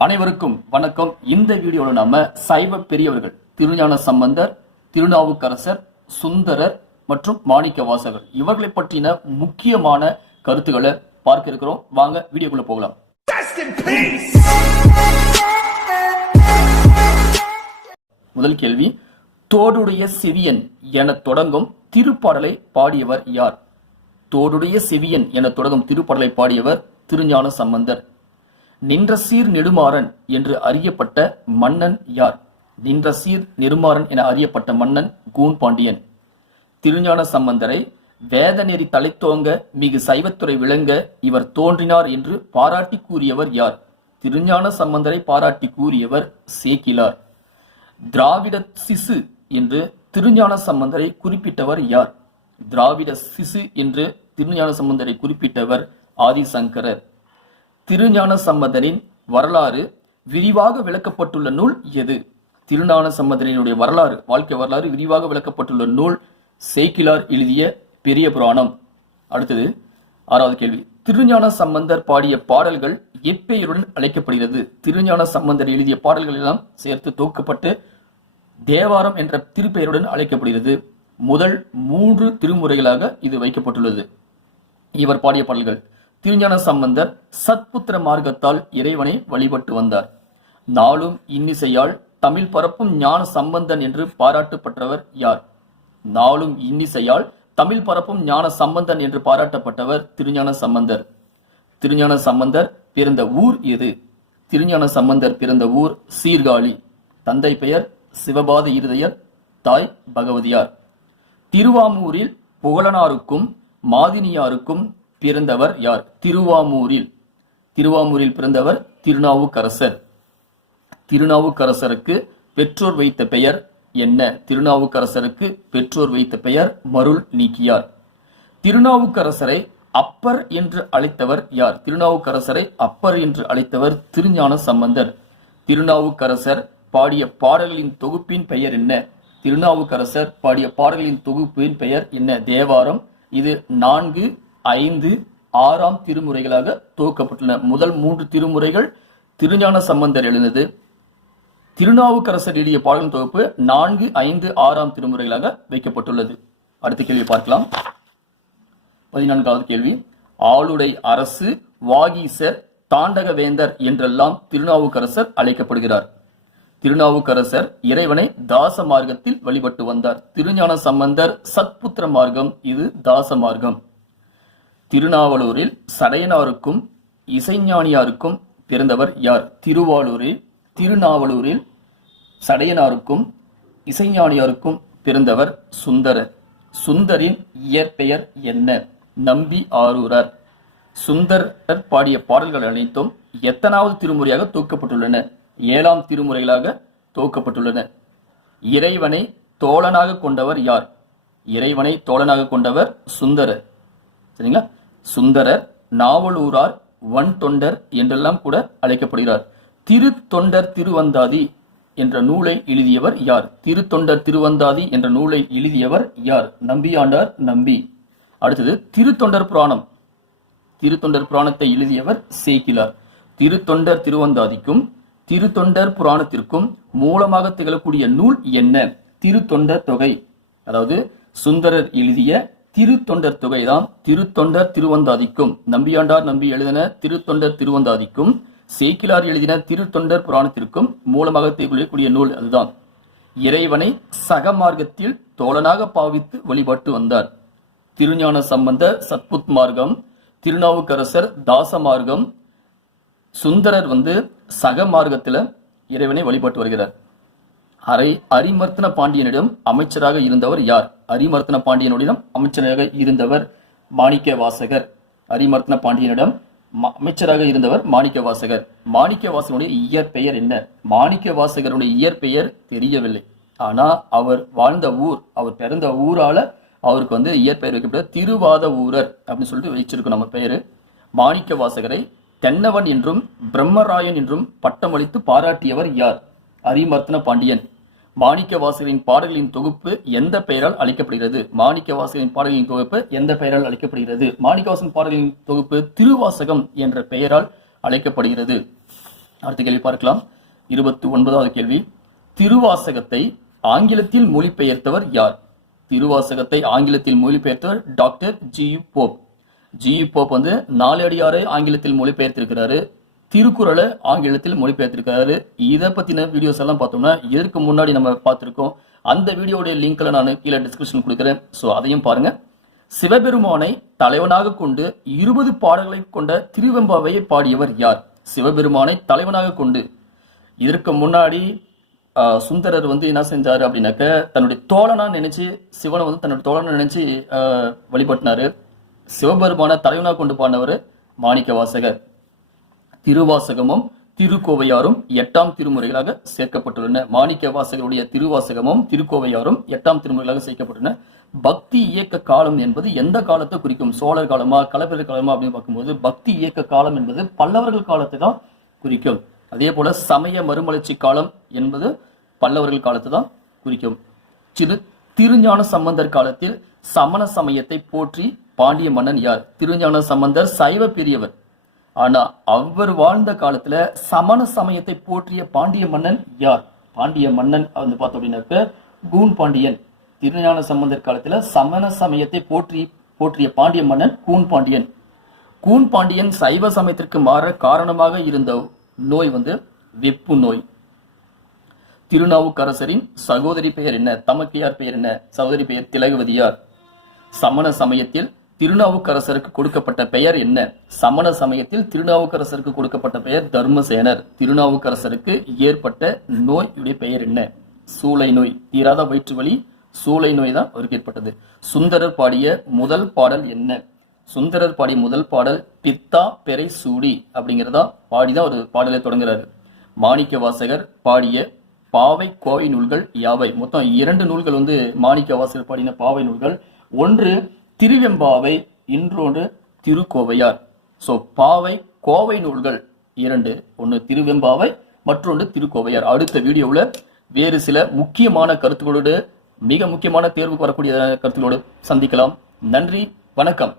அனைவருக்கும் வணக்கம். இந்த வீடியோல நாம சைவ பெரியவர்கள் திருஞான சம்பந்தர் திருநாவுக்கரசர் சுந்தரர் மற்றும் மாணிக்க வாசகர் இவர்களை பற்றின முக்கியமான கருத்துக்களை பார்க்க இருக்கிறோம். வாங்க வீடியோக்குள்ள போகலாம்! முதல் கேள்வி தோடுடைய செவியன் என தொடங்கும் திருப்பாடலை பாடியவர் யார்? தோடுடைய செவியன் என தொடங்கும் திருப்பாடலை பாடியவர் திருஞான சம்பந்தர். நின்ற சீர் நெடுமாறன் என்று அறியப்பட்ட மன்னன் யார்? நின்ற சீர் நெடுமாறன் என அறியப்பட்ட மன்னன் கூன் பாண்டியன். திருஞான சம்பந்தரை வேத நெறி தலைத்தோங்க மிகு சைவத்துறை விளங்க இவர் தோன்றினார் என்று பாராட்டி கூறியவர் யார்? திருஞான சம்பந்தரை பாராட்டி கூறியவர் சேக்கிலார். திராவிட சிசு என்று திருஞான சம்பந்தரை குறிப்பிட்டவர் யார்? திராவிட சிசு என்று திருஞான சம்பந்தரை குறிப்பிட்டவர் ஆதிசங்கரர். திருஞான சம்பந்தனின் வரலாறு விரிவாக விளக்கப்பட்டுள்ள நூல் எது? திருஞான சம்பந்தனினுடைய வரலாறு வாழ்க்கை வரலாறு விரிவாக விளக்கப்பட்டுள்ள நூல் சேக்கிலார் எழுதிய பெரிய புராணம். அடுத்தது ஆறாவது கேள்வி. திருஞான சம்பந்தர் பாடிய பாடல்கள் எப்பெயருடன் அழைக்கப்படுகிறது? திருஞான சம்பந்தர் எழுதிய பாடல்கள் எல்லாம் சேர்த்து தொகுக்கப்பட்டு தேவாரம் என்ற திருப்பெயருடன் அழைக்கப்படுகிறது. முதல் மூன்று திருமுறைகளாக இது வைக்கப்பட்டுள்ளது. இவர் பாடிய பாடல்கள் திருஞான சம்பந்தர் சத்புத்திர மார்க்கத்தால் இறைவனை வழிபட்டு வந்தார். நாளும் இன்னிசையால் தமிழ் பரப்பும் ஞான சம்பந்தன் என்று பாராட்டப்பட்டவர் யார்? நாளும் இன்னிசையால் தமிழ் பரப்பும் ஞான சம்பந்தன் என்று பாராட்டப்பட்டவர் திருஞான சம்பந்தர். திருஞான சம்பந்தர் பிறந்த ஊர் எது? திருஞான சம்பந்தர் பிறந்த ஊர் சீர்காழி. தந்தை பெயர் சிவபாத இருதயர் தாய் பகவதியார். திருவாமூரில் புகழனாருக்கும் மாதினியாருக்கும் பிறந்தவர் யார்? திருவாமூரில். திருவாமூரில் பிறந்தவர் திருநாவுக்கரசர். திருநாவுக்கரசருக்கு பெற்றோர் வைத்த பெயர் என்ன? திருநாவுக்கரசருக்கு பெற்றோர் வைத்த பெயர் மருள் நீக்கியார். திருநாவுக்கரசரை அப்பர் என்று அழைத்தவர் யார்? திருநாவுக்கரசரை அப்பர் என்று அழைத்தவர் திருஞான சம்பந்தர். திருநாவுக்கரசர் பாடிய பாடல்களின் தொகுப்பின் பெயர் என்ன? திருநாவுக்கரசர் பாடிய பாடல்களின் தொகுப்பின் பெயர் என்ன? தேவாரம். இது நான்கு ஐந்து ஆறாம் திருமுறைகளாக துவக்கப்பட்டுள்ளன. முதல் மூன்று திருமுறைகள் திருஞான சம்பந்தர் எழுந்தது திருநாவுக்கரசர் எழுதிய பாடல் தொகுப்பு நான்கு ஐந்து ஆறாம் திருமுறைகளாக வைக்கப்பட்டுள்ளது. அடுத்த கேள்வி பார்க்கலாம். பதினான்காவது கேள்வி. ஆளுடை அரசு வாகீசர் தாண்டகவேந்தர் என்றெல்லாம் திருநாவுக்கரசர் அழைக்கப்படுகிறார். திருநாவுக்கரசர் இறைவனை தாச மார்க்கத்தில் வழிபட்டு வந்தார். திருஞான சம்பந்தர் சத்புத்திர மார்க்கம் இது தாச மார்க்கம். திருநாவலூரில் சடையனாருக்கும் இசைஞானியாருக்கும் பிறந்தவர் யார்? திருவாளூரில் திருநாவலூரில் சடையனாருக்கும் இசைஞானியாருக்கும் பிறந்தவர் சுந்தரர் சுந்தரின் இயற்பெயர் என்ன? நம்பி ஆரூரர். சுந்தரர் பாடிய பாடல்கள் அனைத்தும் எத்தனாவது திருமுறையாக தூக்கப்பட்டுள்ளன? ஏழாம் திருமுறைகளாக துவக்கப்பட்டுள்ளன இறைவனை தோழனாக கொண்டவர் யார்? இறைவனை தோழனாக கொண்டவர் சுந்தரர். சரிங்களா? சுந்தரர் நாவலூரார் வன் தொண்டர் என்றெல்லாம் கூட அழைக்கப்படுகிறார். திருத்தொண்டர் திருவந்தாதி என்ற நூலை எழுதியவர் யார்? திருத்தொண்டர் திருவந்தாதி என்ற நூலை எழுதியவர் யார்? நம்பியாண்டார் நம்பி. அடுத்தது திருத்தொண்டர் புராணம். திருத்தொண்டர் புராணத்தை எழுதியவர் சேக்கிலார். திருத்தொண்டர் திருவந்தாதிக்கும் திருத்தொண்டர் புராணத்திற்கும் மூலமாக திகழக்கூடிய நூல் என்ன? திருத்தொண்டர் தொகை. அதாவது சுந்தரர் எழுதிய திருத்தொண்டர் தொகைதான் திருத்தொண்டர் திருவந்தாதிக்கும். நம்பியாண்டார் நம்பி எழுதின திருத்தொண்டர் திருவந்தாதிக்கும். சேக்கிலார் எழுதின திருத்தொண்டர் புராணத்திற்கும் மூலமாக திகழக்கூடிய நூல் அதுதான். இறைவனை சக மார்க்கத்தில் தோழனாக பாவித்து வழிபட்டு வந்தார். திருஞான சம்பந்த சத்புத் மார்க்கம் திருநாவுக்கரசர் தாச மார்க்கம் சுந்தரர் வந்து சக மார்க்கத்தில் இறைவனை வழிபட்டு வருகிறார். அரை அரிமர்த்தன பாண்டியனிடம் அமைச்சராக இருந்தவர் யார்? அரிமர்த்தன பாண்டியனுடன் அமைச்சராக இருந்தவர் மாணிக்க வாசகர் அரிமர்த்தன பாண்டியனிடம் அமைச்சராக இருந்தவர் மாணிக்க வாசகர் மாணிக்க வாசகனுடைய இயற்பெயர் என்ன? மாணிக்க வாசகருடைய இயற்பெயர் தெரியவில்லை. ஆனா அவர் வாழ்ந்த ஊர் அவர் பிறந்த ஊரால அவருக்கு வந்து இயற்பெயர் வைக்கப்பட்ட திருவாத ஊரர் அப்படின்னு சொல்லிட்டு வச்சிருக்கோம் நம்ம பெயரு. மாணிக்க வாசகரை தென்னவன் என்றும் பிரம்மராயன் என்றும் பட்டமளித்து பாராட்டியவர் யார்? அரிமர்த்தன பாண்டியன். மாணிக்க வாசகரின் பாடல்களின் தொகுப்பு எந்த பெயரால் அழைக்கப்படுகிறது? மாணிக்க வாசகரின் பாடல்களின் தொகுப்பு எந்த பெயரால் அழைக்கப்படுகிறது? மாணிக்கவாசன் பாடல்களின் தொகுப்பு திருவாசகம் என்ற பெயரால் அழைக்கப்படுகிறது. அடுத்த கேள்வி பார்க்கலாம். இருபத்தி ஒன்பதாவது கேள்வி. திருவாசகத்தை ஆங்கிலத்தில் மொழிபெயர்த்தவர் யார்? திருவாசகத்தை ஆங்கிலத்தில் மொழிபெயர்த்தவர் doctor G Pope. G Pope வந்து நாலடியாரை ஆங்கிலத்தில் மொழிபெயர்த்திருக்கிறாரு. திருக்குறளை ஆங்கிலத்தில் மொழிபெயர்த்திருக்காரு. இதை பத்தின வீடியோஸ் எல்லாம் பார்த்தோம்னா இதற்கு முன்னாடி நம்ம பார்த்திருக்கோம். அந்த வீடியோடைய லிங்க்ல நான் கீழே டிஸ்கிரிப்ஷன் கொடுக்குறேன். ஸோ அதையும் பாருங்க. சிவபெருமானை தலைவனாக கொண்டு இருபது பாடல்களை கொண்ட திருவெம்பாவையை பாடியவர் யார்? சிவபெருமானை தலைவனாக கொண்டு. இதற்கு முன்னாடி சுந்தரர் வந்து என்ன செஞ்சாரு அப்படின்னாக்க தன்னுடைய தோழனா நினைச்சு சிவனை வந்து தன்னுடைய தோழனா நினைச்சு வழிபட்டினாரு. சிவபெருமான தலைவனாக கொண்டு பாடினவர் மாணிக்க வாசகர் திருவாசகமும் திருக்கோவையாரும் எட்டாம் திருமுறைகளாக சேர்க்கப்பட்டுள்ளன. மாணிக்க வாசகருடைய திருவாசகமும் திருக்கோவையாரும் எட்டாம் திருமுறைகளாக சேர்க்கப்பட்டுள்ளன. பக்தி இயக்க காலம் என்பது எந்த காலத்தை குறிக்கும்? சோழர் காலமா கலப்பிரர் காலமா அப்படின்னு பார்க்கும்போது பக்தி இயக்க காலம் என்பது பல்லவர்கள் காலத்தை தான் குறிக்கும். அதே போல சமய மறுமலர்ச்சி காலம் என்பது பல்லவர்கள் காலத்தை தான் குறிக்கும். சிறு திருஞான சம்பந்தர் காலத்தில் சமண சமயத்தை போற்றி பாண்டிய மன்னன் யார்? திருஞான சம்பந்தர் சைவ பெரியவர். ஆனா அவர் வாழ்ந்த காலத்துல சமண சமயத்தை போற்றிய பாண்டிய மன்னன் யார்? பாண்டிய மன்னன் வந்து பார்த்தோம் அப்படின்னாக்க கூன் பாண்டியன். திருஞான சம்பந்தர் காலத்துல சமண சமயத்தை போற்றி போற்றிய பாண்டிய மன்னன் கூன் பாண்டியன். கூன் பாண்டியன் சைவ சமயத்திற்கு மாற காரணமாக இருந்த நோய் வந்து வெப்பு நோய். திருநாவுக்கரசரின் சகோதரி பெயர் என்ன? தமக்கையார் பெயர் என்ன? சகோதரி பெயர் திலகவதியார். சமண சமயத்தில் திருநாவுக்கரசருக்கு கொடுக்கப்பட்ட பெயர் என்ன? சமண சமயத்தில் திருநாவுக்கரசருக்கு கொடுக்கப்பட்ட பெயர் தர்மசேனர். திருநாவுக்கரசருக்கு ஏற்பட்ட நோயுடைய பெயர் என்ன? சூளை நோய். தீராத வயிற்று வலி சூளை நோய் தான் அவருக்கு ஏற்பட்டது. சுந்தரர் பாடிய முதல் பாடல் என்ன? சுந்தரர் பாடிய முதல் பாடல் பித்தா பெரை சூடி அப்படிங்கிறதா பாடிதான் ஒரு பாடலை தொடங்குறாரு. மாணிக்க வாசகர் பாடிய பாவை கோவை நூல்கள் யாவை? மொத்தம் இரண்டு நூல்கள் வந்து மாணிக்க வாசகர் பாடின பாவை நூல்கள் ஒன்று திருவெம்பாவை இன்றோடு திருக்கோவையார். ஸோ பாவை கோவை நூல்கள் இரண்டு ஒன்று திருவெம்பாவை மற்றொன்று திருக்கோவையார். அடுத்த வீடியோவில் வேறு சில முக்கியமான கருத்துக்களோடு மிக முக்கியமான தேர்வுக்கு வரக்கூடிய கருத்துக்களோடு சந்திக்கலாம். நன்றி வணக்கம்.